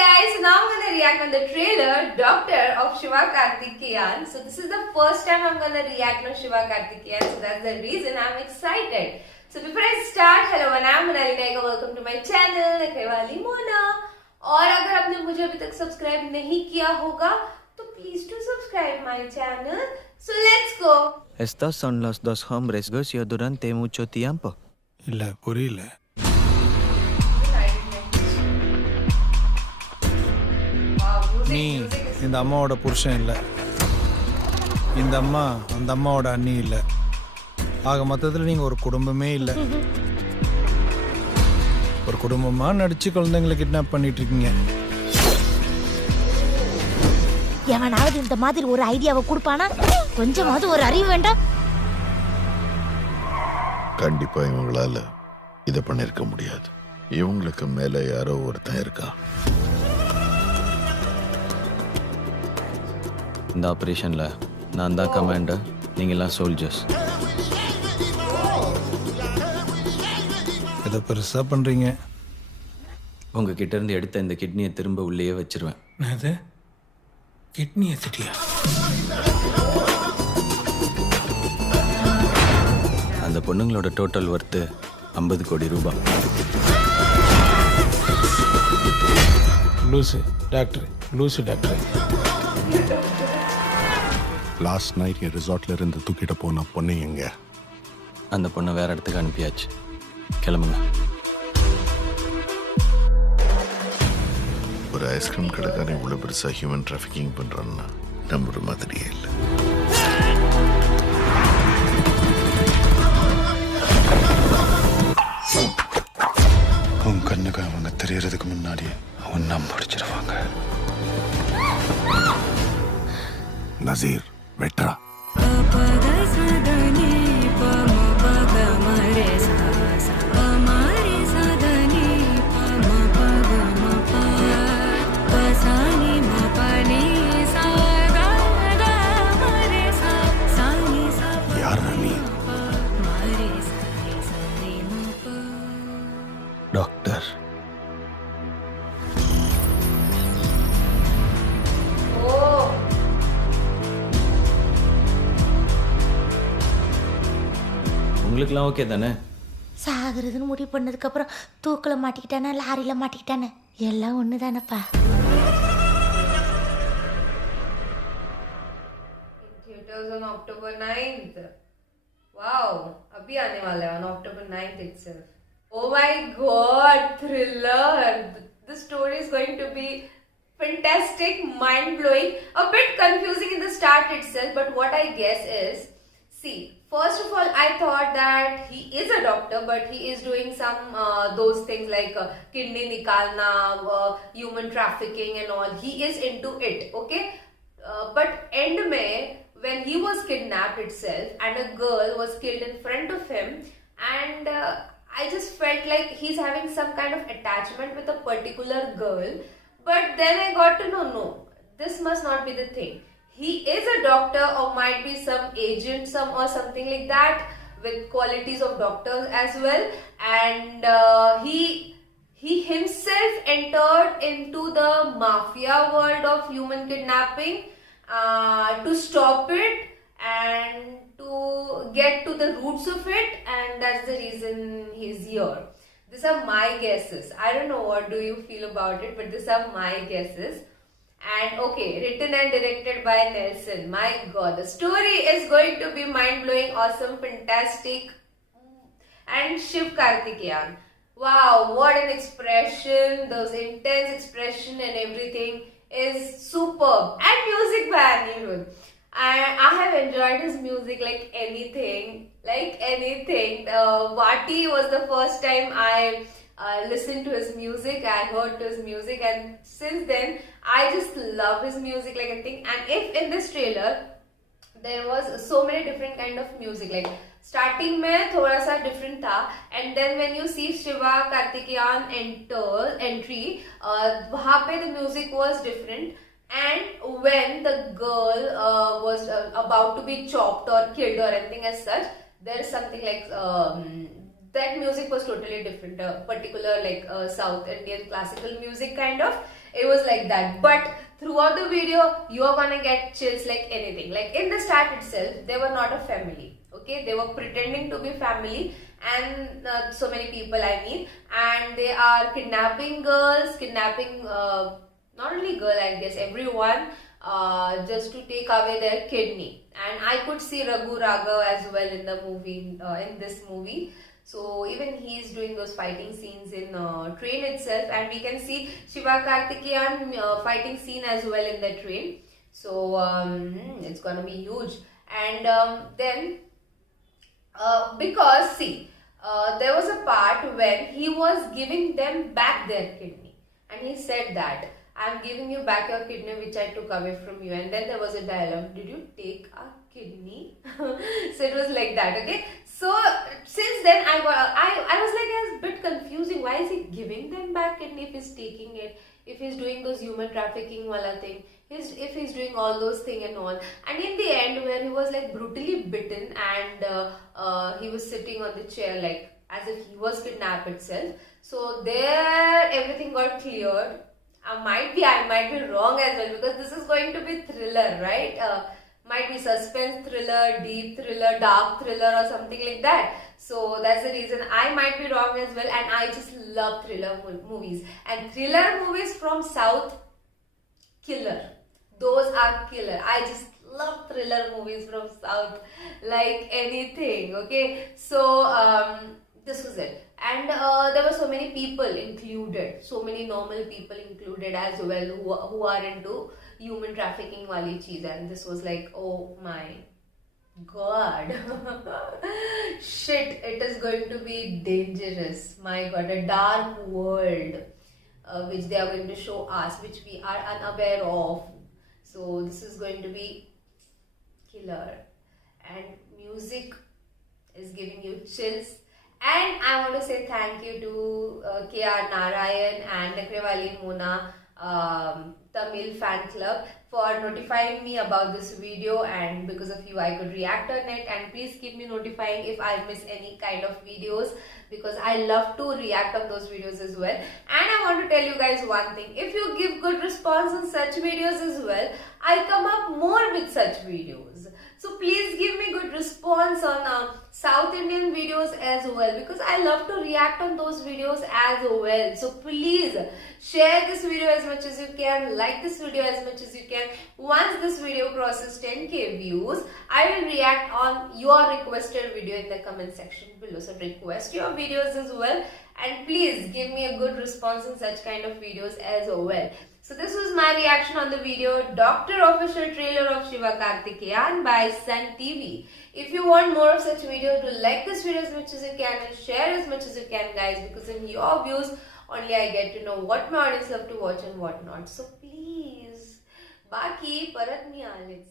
guys, so now I'm going to react on the trailer Doctor of Sivakarthikeyan. So this is the first time I'm going to react on Sivakarthikeyan, so that's the reason I'm excited. So before I start, hello, I'm Anirudh. Welcome to my channel Nakhrewali Mona. और अगर आपने मुझे अभी तक subscribe नहीं किया होगा तो please do subscribe my channel. So let's go. Estas son los dos hombres gocio durante mucho tiempo. இல்ல புரியல. நீ இந்த அம்மாவோட புருஷன் இல்லை, இந்த அம்மா அந்த அம்மாவோட அண்ணி இல்லை, ஆக மொத்தத்தில் நீங்கள் ஒரு குடும்பமே இல்லை. ஒரு குடும்பமாக நடிச்சு குழந்தைங்களை கிட்னாப் பண்ணிட்டு இருக்கீங்க. எவனாவது இந்த மாதிரி ஒரு ஐடியாவை கொடுப்பானா? கொஞ்சமாவது ஒரு அறிவு வேண்டாம். கண்டிப்பா இவங்களால இதை பண்ணிருக்க முடியாது. இவங்களுக்கு மேல யாரோ ஒருத்தன் இருக்கான். இந்த ஆப்ரேஷன்ல நான் தான் கமாண்டர், நீங்களாம் சோல்ஜர்ஸ். இதை பெருசாக பண்ணுறீங்க. உங்ககிட்ட இருந்து எடுத்த இந்த கிட்னியை திரும்ப உள்ளேயே வச்சிருவேன். அது கிட்னி எடுத்துட்டியா? அந்த பொண்ணுங்களோட டோட்டல் ஒர்த்து 50 கோடி ரூபாய். லூசு டாக்டர், லூசு டாக்டர். லாஸ்ட் நைட் என் ரிசார்ட்ல இருந்து தூக்கிட்டு போன பொண்ணு எங்க? அந்த பொண்ணை வேற இடத்துக்கு அனுப்பியாச்சு. கிளம்புங்க. ஒரு ஐஸ்கிரீம் கடைக்காரன் இவ்வளவு பெருசா ஹியூமன் டிராஃபிக்கிங் பண்றான்னா நம்புற மாதிரியே இல்லை. உன் கண்ணுக்கு அவங்க தெரியறதுக்கு முன்னாடி அவன் நம்ம முடிச்சிருவாங்க. நசீர் வெட்ரா. யார் நீ? டாக்டர். உங்களுக்குலாம் ஓகே தானே? சாகிறதுன்னு முடிவு பண்ணதுக்கு அப்புறம் தூக்கில மாட்டிக்கிட்டானே, லாரியில மாட்டிக்கிட்டானே, எல்லாம் ஒண்ணு தானப்பா. Theaters on October 9th. Wow, अभी आने वाला है on October 9th itself. Oh my god, thriller. The story is going to be fantastic, mind-blowing, a bit confusing in the start itself, but what I guess is, see, first of all, I thought that he is a doctor, but he is doing some those things like kidney nikalna, human trafficking and all. He is into it, okay? But end mein, when he was kidnapped itself and a girl was killed in front of him, and I just felt like he's having some kind of attachment with a particular girl. But then I got to know, no, this must not be the thing. He is a doctor or might be some agent, some or something like that with qualities of doctors as well. And he himself entered into the mafia world of human kidnapping to stop it and to get to the roots of it, and that's the reason he's here. These are my guesses. I don't know what do you feel about it, but these are my guesses. And okay, written and directed by Nelson. My god, the story is going to be mind-blowing, awesome, fantastic. And Sivakarthikeyan, wow, what an expression, those intense expression and everything is superb. And music by Anirudh. I have enjoyed his music like anything. Vati was the first time I listened to his music. I heard his music, and since then I just love his music like anything. And if in this trailer there was so many different kind of music, like starting mein thoda sa different tha, and then when you see Sivakarthikeyan entry, wahan pe the music was different. And when the girl was about to be chopped or killed or anything as such, there is something like that music was totally different, particular like South Indian classical music kind of. It was like that. But throughout the video, you are gonna get chills like anything. Like in the start itself, they were not a family. Okay, they were pretending to be family, and so many people, I mean, and they are kidnapping girls, kidnapping not only girl, I guess everyone, just to take away their kidney. And I could see Raghu Raghav as well in the movie, in this movie. So even he is doing those fighting scenes in train itself, and we can see Sivakarthikeyan fighting scene as well in the train. So it's gonna be huge. And then because see, there was a part when he was giving them back their kidney, and he said that I'm giving you back your kidney which I took away from you. And then there was a dialogue, did you take our kidney? So it was like that. Okay, so since then I was like, it's a bit confusing. Why is he giving them back kidney if he's taking it, if he's doing those human trafficking wala thing, if he's doing all those thing and all. And in the end, where he was like brutally bitten, and he was sitting on the chair like as if he was kidnapped itself. So there everything got cleared. I might be wrong as well, because this is going to be thriller, right? Might be suspense thriller, deep thriller, dark thriller, or something like that. So that's the reason I might be wrong as well. And I just love thriller movies, and thriller movies from South, killer. Those are killer. I just love thriller movies from South like anything. Okay, so this was it. And there were so many people included, so many normal people included as well, who are into human trafficking wali cheez. And this was like, oh my god, shit, it is going to be dangerous. My god, a dark world which they are going to show us, which we are unaware of. So this is going to be killer, and music is giving you chills. And I want to say thank you to K.R. Narayan and Nakhrewali Mona Tamil fan club for notifying me about this video, and because of you I could react on it. And please keep me notifying if I miss any kind of videos, because I love to react on those videos as well. And I want to tell you guys one thing, if you give good response on such videos as well, I come up more with such videos. So please give me good response on South Indian videos as well, because I love to react on those videos as well. So please share this video as much as you can, like this video as much as you can. Once this video crosses 10k views, I will react on your requested video in the comment section below. So request your videos as well, and please give me a good response on such kind of videos as well. So this was my reaction on the video Doctor official trailer of Sivakarthikeyan by Sun TV. If you want more of such videos, do like this video as much as you can and share as much as you can, guys, because in your views only I get to know what my audience love to watch and what not. So please, Baki Parat mi aalits.